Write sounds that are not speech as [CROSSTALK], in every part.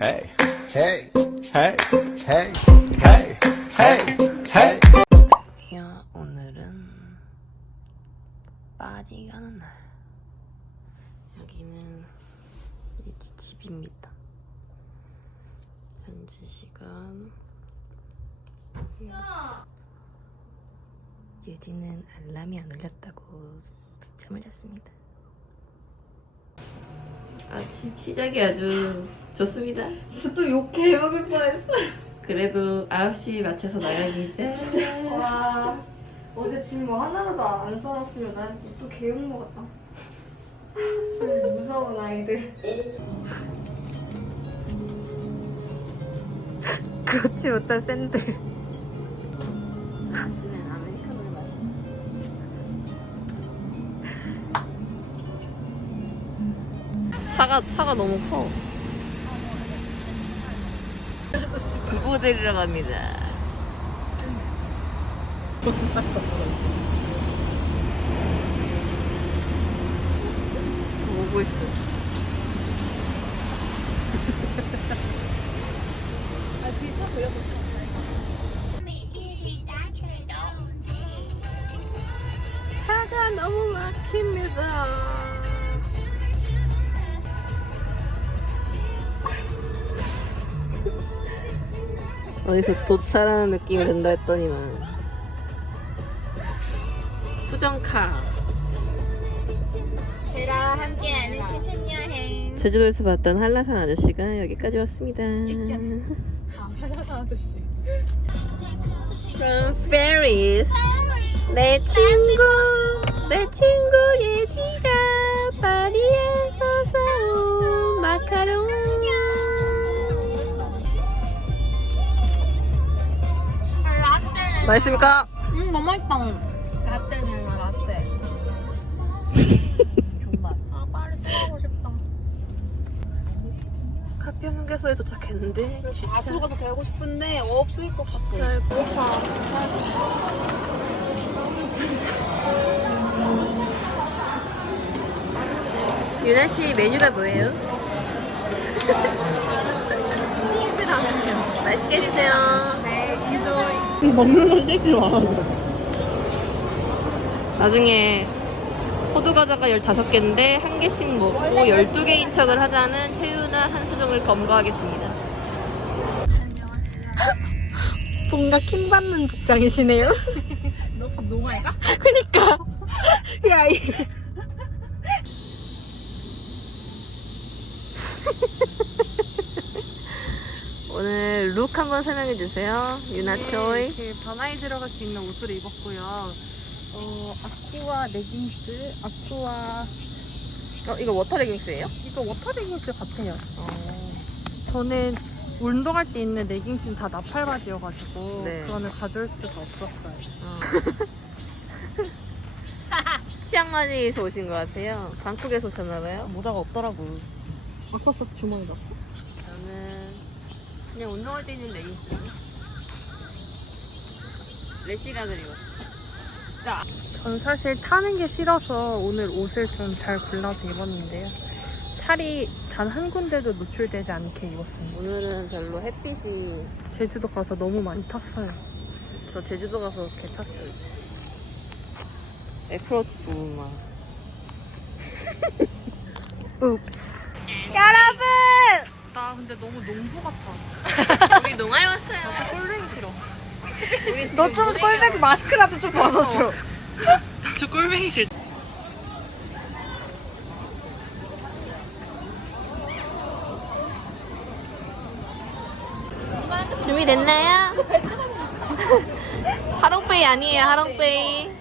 Hey, Hey, hey, hey, hey, hey, hey. 야, 오늘은 빠지 가는 날. 여기는 이제 집입니다. 현재 시간. 예지는 알람이 안 울렸다고 늦잠을 잤습니다. 아침 시작이 아주 좋습니다. 또 욕해 먹을 뻔했어. 그래도 9시 맞춰서 나가기 때문에. 와 어제 짐 뭐 하나라도 안 싸웠으면 나 진짜 또 개욕 먹었다. 좀 무서운 아이들. [LAUGHS] 그렇지 못한 샌들. 아침엔 아메리카노를 마신다. 차가 차가 너무 커. 부부 데리러 갑니다. 오고 있어. 차가 너무 막힙니다. 어디서 도착하는 느낌이 든다 했더니만 수정카 배랑 함께하는 춘천 여행. 제주도에서 봤던 한라산 아저씨가 여기까지 왔습니다. 한라산 아저씨. From Paris. 내 친구, 내 친구 예지가 파리 맛있습니까? 음 너무 맛있다. 라떼는 나 라떼. 정말. 아 빨리 또 하고 싶다. 카페 휴게소에 도착했는데 진짜 앞으로 가서 배우고 싶은데 없을 것 같아. 잘 배고파. 유나 씨 메뉴가 뭐예요? 치즈 라면요. 맛있게 드세요. 먹는 걸 얘기 나중에 호두 과자가 15개인데 한 개씩 먹고 12개인 척을 하자는 채유나 한수정을 검거하겠습니다. [LAUGHS] 뭔가 킹받는 복장이시네요. 너 혹시 농아이가? 그니까. [LAUGHS] 야, 이. 오늘 룩 한번 설명해 주세요. 유나 초이. 그 변화에 들어갈 수 있는 옷을 입었고요. 어, 아쿠아 레깅스, 아쿠아 어, 이거 워터 레깅스예요? 이거 워터 레깅스 같아요. 저는 운동할 때 입는 레깅스는 다 나팔 바지여가지고 네. 그거는 가져올 수가 없었어요. 어. [LAUGHS] 치앙마이에서 오신 것 같아요. 방콕에서 오셨나봐요. 모자가 없더라고. 바꿨어 주머니 넣고. 그냥 운동할 때 입는 레깅스. 레시가 그리고. 전 사실 타는 게 싫어서 오늘 옷을 좀 잘 골라서 입었는데요. 살이 단 한 군데도 노출되지 않게 입었습니다. 오늘은 별로 햇빛이 제주도 가서 너무 많이 탔어요. 저 제주도 가서 개 탔어요. 이제. 애플워치 부분만. 읍스. [LAUGHS] [LAUGHS] 여러분! 나 근데 너무 농부 같아. [LAUGHS] 우리 농활 왔어요. 꼴뱅이 싫어. 너 좀 꼴백 마스크라도 좀 벗어줘. 저 꼴뱅이 싫어. 준비됐나요? [LAUGHS] 하롱베이 아니에요, 하롱베이.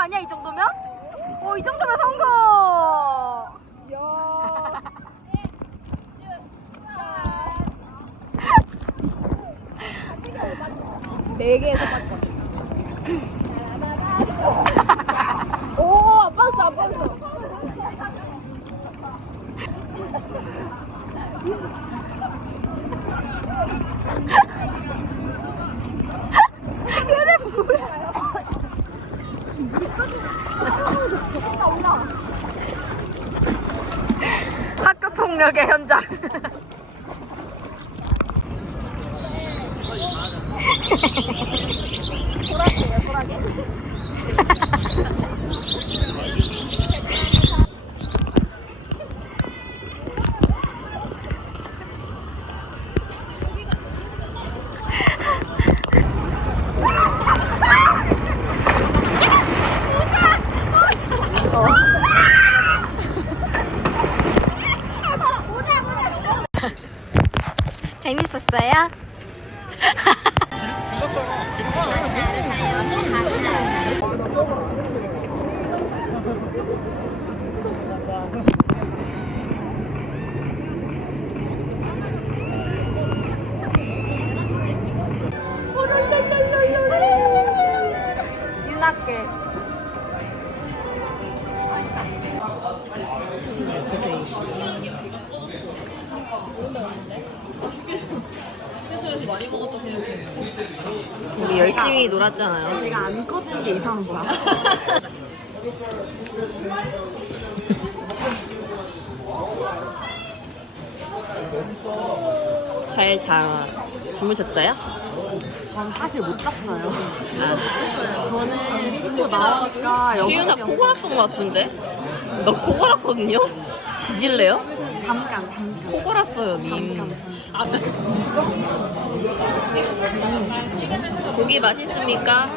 아니야, 이 정도면? 오, 이 정도면 성공! 학교 폭력의 현장. 재밌었어 요? [LAUGHS] 윤학계 우리 열심히 놀았잖아요. 내가 안 꺼지는 게 이상한 거야. [LAUGHS] 잘 자, 주무셨어요? 전 사실 못 잤어요. 아, 저는 씻고 나오니까 6시 코 골았던 것 같은데? 너 코 골았거든요? 뒤질래요? 잠깐 잠깐. 코 골았어요, 님. 잠깐 잠깐. 고기 맛있습니까?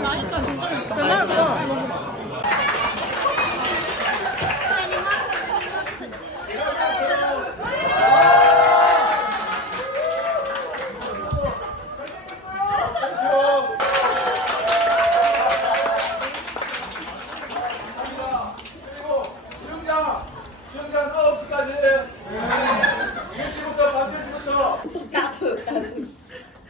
수영장! 수영장 9시까지! 10시부터 밤 10시부터!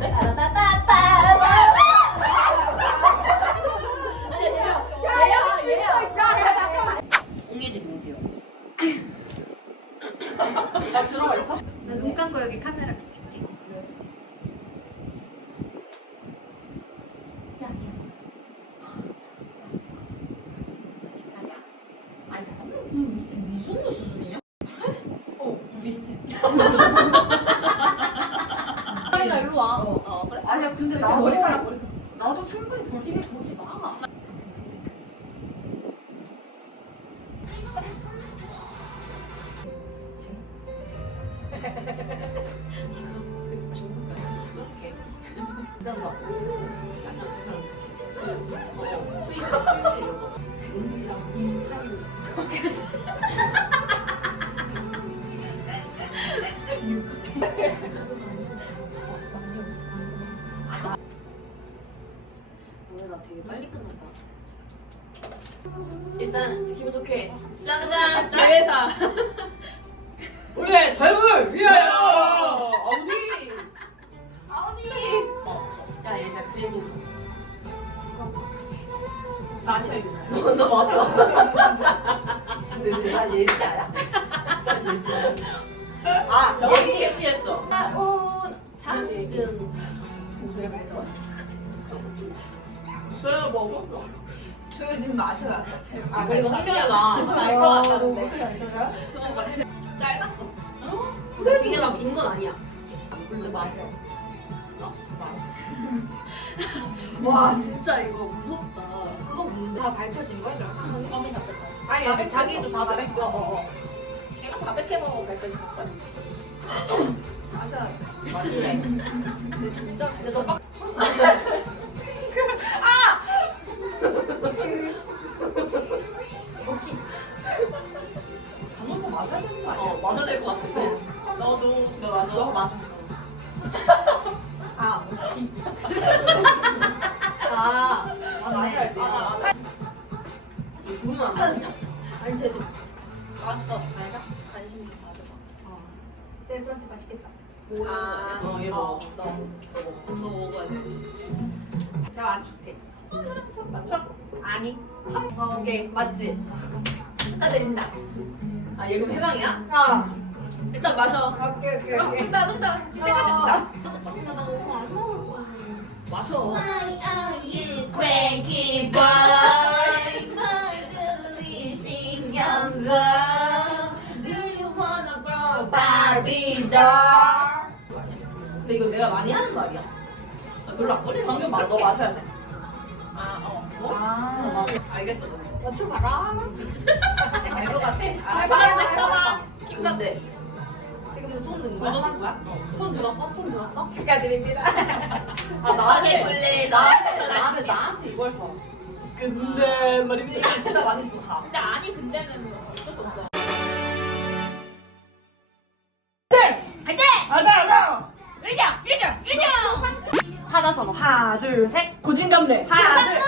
눈 되게 빨리 끝났다. 일단 기분 좋게 짠짠 대회사 우리의 젊을 위하여! 어디? 어디? 야, 얘 진짜 그 얘기. 마셔야겠다. 너, 너 맞아. 근데 제가 예지야. 아, 여기 예지. 캡지했어. 아, 오. 잠금. 왜 말죠? 저 먹었어. 저 지금 마셔야 돼. 아 그리고 성경이가 알것 같았는데. 그거 맛이 짧았어. 근데 뒤에 막빈건 아니야. 근데 마셔. [LAUGHS] 와 진짜 이거 무섭다. 그거 뭔데? 다 밝혀진 거야? 껌이 잡혔다. 아니, 아니 자기도 다 밝혀. 어, 어, 어. 걔가 400개 먹어 발전이 갔어. 마셔야 돼. 근데 진짜 근데 너 빡. [LAUGHS] 방금 거 맞아야 되는 거 아니야? 어 맞아 될것 같은데. 너도 너 맞아. 너 맞아. 아, 아, 맞아야 맞네. 돼. 아 맞아. 돈은 안 받냐? 아니, 쟤도. 알았어. 알다? 관심 좀 가져봐. 어. 네, 브런치 맛있겠다. 뭐 아, 어, 얘 어, 먹어. 너 먹어. 너 먹어야 돼. 나 맞출게. 맞춰? 아니. 어, 오케이. 맞지? 축하드립니다. 아, 얘 그럼 해방이야? 자, 일단 마셔. 오케이, 오케이, 어, 오케이. 좀더 좀더 생각 좀 자. 나 너무 안 먹을 거야. 마셔. cranky boy. 말들이 신경 써. Do you wanna grow Barbie doll. 근데 이거 내가 많이 하는 말이야. 나 별로 안 걸리는 방금 말, 너 마셔야 돼. 아, 어. 뭐? 아, 알겠어. 맞춰 봐라. 알 것 같아. 아, 알았어. 해봐, 해봐, 맞춰봐. 김간데. 지금 손든 너도 거야? 한 거야? 손 들었어? 손 들었어? 축하드립니다. 아, 나한테 걸래. 나한테, 나한테, 나한테 이걸 더. 근데 말입니다. 진짜 많이 좋다. 근데 아니 근데는 어쩔 수 없어. 가자, 가자. 일정, 일정, 일정. 살아서 하나, 둘, 셋. 고진감래. 하나, 둘,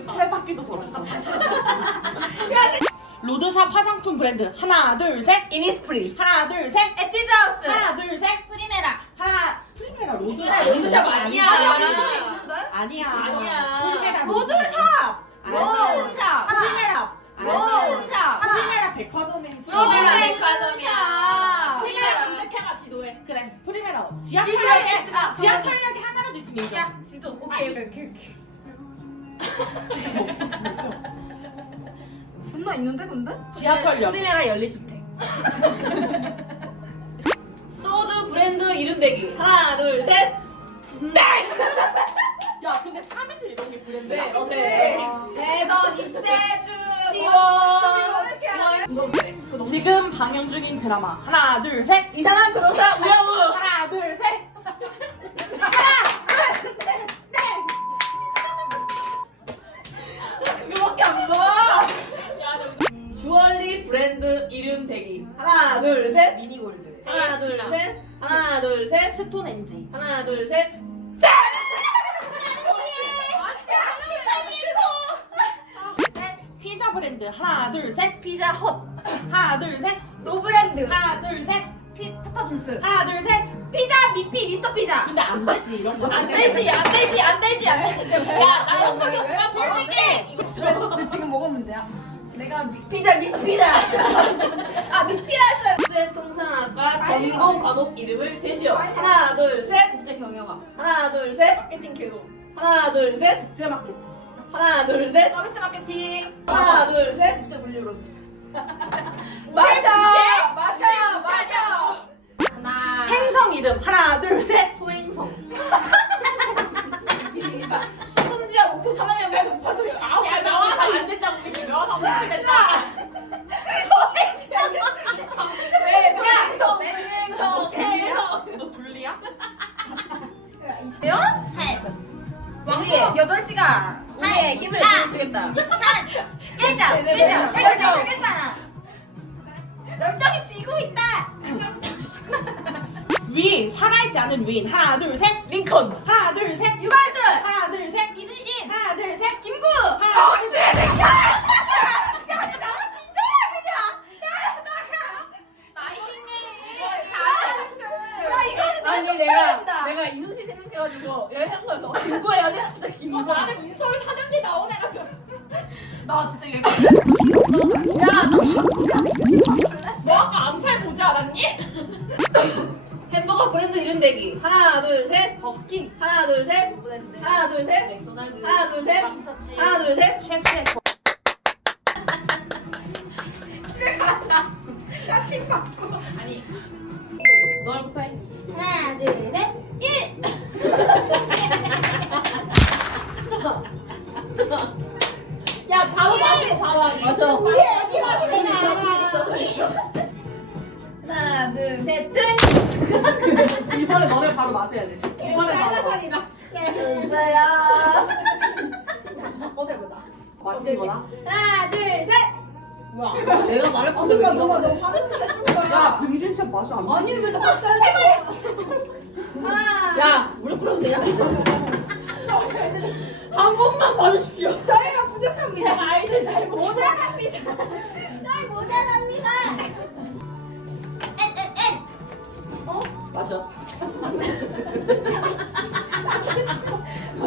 세 바퀴도 돌았어. 로드샵 화장품 브랜드 하나, 둘, 셋. 이니스프리. 하나, 둘, 셋. 에뛰드하우스. 하나, 둘, 셋. 프리메라. 하나. 프리메라 로드. 프리메라 로드샵 아니야. 아니야. 아니야. 프리메라 로드샵. 로드샵. 프리메라. 로드샵. 프리메라 백화점에 있어. 프리메라 로드샵. 백화점이야. 프리메라 검색해봐 지도에. 그래. 프리메라. 지도에 지하철역에 있으면 지하철역에 하나라도 있으면. 야 지도. 오케이 오케이 오케이. 존나 있는데 근데? 지하철역. 프리메라 연리주택. [LAUGHS] 소주 브랜드 이름 대기. 하나 둘 셋. 야, 근데 참이슬 이런 게 브랜드야. 네, 오케이. 대선 입세주. 시원. 이거. 그거 지금 방영 중인 드라마 하나, 둘, 셋. 이상한 변호사 우영우. 하나, 둘, 셋. 하나, 둘, 셋. 미니골드. 하나, 둘, 셋. 하나, 둘, 셋. 스톤엔지. 하나, 둘, 셋. 피자 브랜드 하나, 둘, 셋. 피자 헛. 하나, 둘, 셋. 노브랜드. 하나, 둘, 셋. 피 파파분스. 하나, 둘, 셋. 피자 미피 미스터 피자. 근데 안 되지 이런 거. 안 되지 안 되지 안 되지 안 되지. 야나 영석이 없으면 벌칙해. 근데 지금 문제야? 내가 미, 피자 미스터 피자. 아 미피라 했어요. 학생 통상학과 전공 과목 이름을 대시오. 하나, 둘, 셋. 경영아. 하나, 둘, 셋. 마케팅 개로. 하나, 둘, 셋. 국제 마케팅. 하나, 둘, 셋. 서비스 마케팅. 하나, 둘, 셋. 국제 물류로. [LAUGHS] 마셔! 마셔! 마셔! 하나. 행성 이름 하나 둘 셋. 소행성. [LAUGHS] 시금지야 목통 천왕영 가지고 벌써 아홉 야 나와서 안 된다고 이게 나와서 안 된다. 네, 소행성, 주행성, 개성. 너 둘리야? 우리의 여덟 시간. 우리의 힘을 보여주겠다. 깨자. 제대로 깨자. 해야지. 깨자. 깨자. 열정이 지고 있다. 위인 살아있지 않은 위인 하나 둘 셋. 링컨, 하나 둘 셋. 유관순, 하나 둘 셋. 이순신, 하나 둘 셋. 김구. 하나 둘 셋. 나이팅게일, 자장급. 이거는 아니 내가. 내가 이순신 생각해가지고 여행 김구야 내가 진짜 김구. 나는 인서울 나온 애가 나 진짜 얘가 너 아까 암살 보지 않았니? 햄버거 브랜드 이름 대기 하나 둘셋 버킹. 하나 둘셋 하나 둘 셋 맥도날드. 하나 둘 셋 하나 둘셋 쉐쉐. 됐어요. 다시 바꿔서 해보자. 마시는 거다. 하나, 둘, 셋. 뭐야? 내가 말할 아, 그러니까 너가 너 화면 해줄 거야. 야, 병진샷 마셔 안 돼. 아니 왜나 세 번. 하나. 야, 무릎 꿇어도 되냐? 한 번만 봐주십시오. 저희가 부족합니다. 아이들 잘 모자랍니다. 저희 모자랍니다. 엔 엔엔. 마셔. [LAUGHS]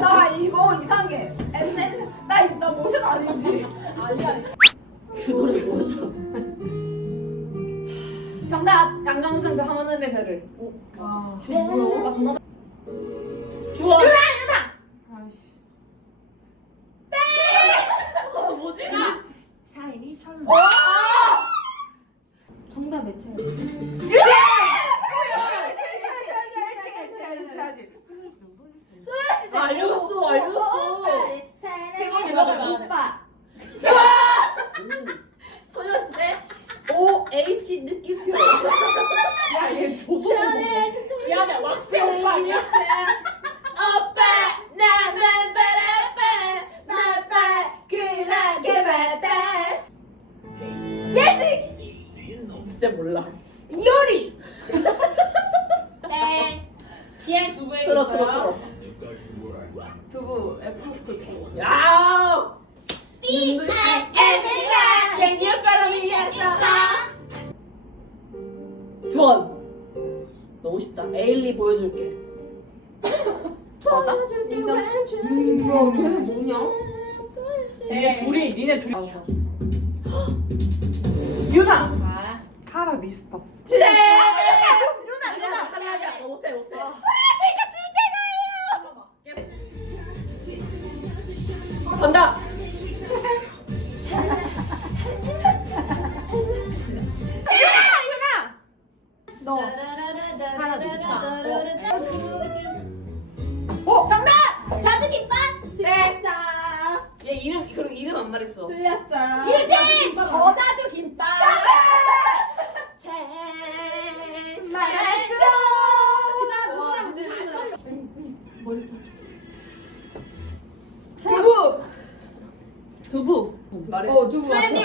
나 이거 이상해. 엔엔. 나나 모션 아니지. 아니야. 그 노래 뭐죠? 정답. 양정승 하늘의 별을. 오. 아, 네. 뭐야? 존나. 주원. 아 진짜 몰라.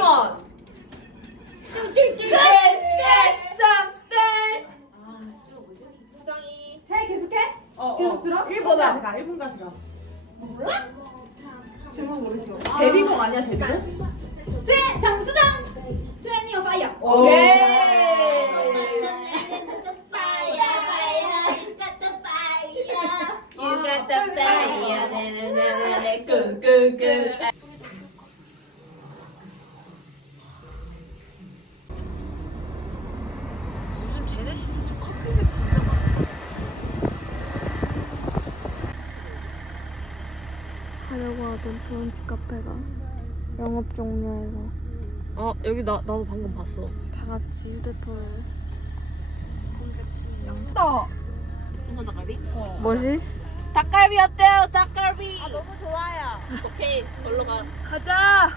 트웬티원. 해, 계속해? 어, 계속 들어? 1분까지 가, 1분까지 가. 몰라? 질문 모르겠어. 데뷔곡 아니야, 데뷔곡? 제 장수정! 트웬티어 파이어! 오케이. You got the fire. 나왔던 브런치 카페가 영업 종료해서 아 여기 나 나도 방금 봤어. 다 같이 휴대폰을 검색 중. 순간 닭갈비? 어. 뭐지? 닭갈비 어때요? 닭갈비. 아 너무 좋아요. 오케이. 걸러 가. 가자.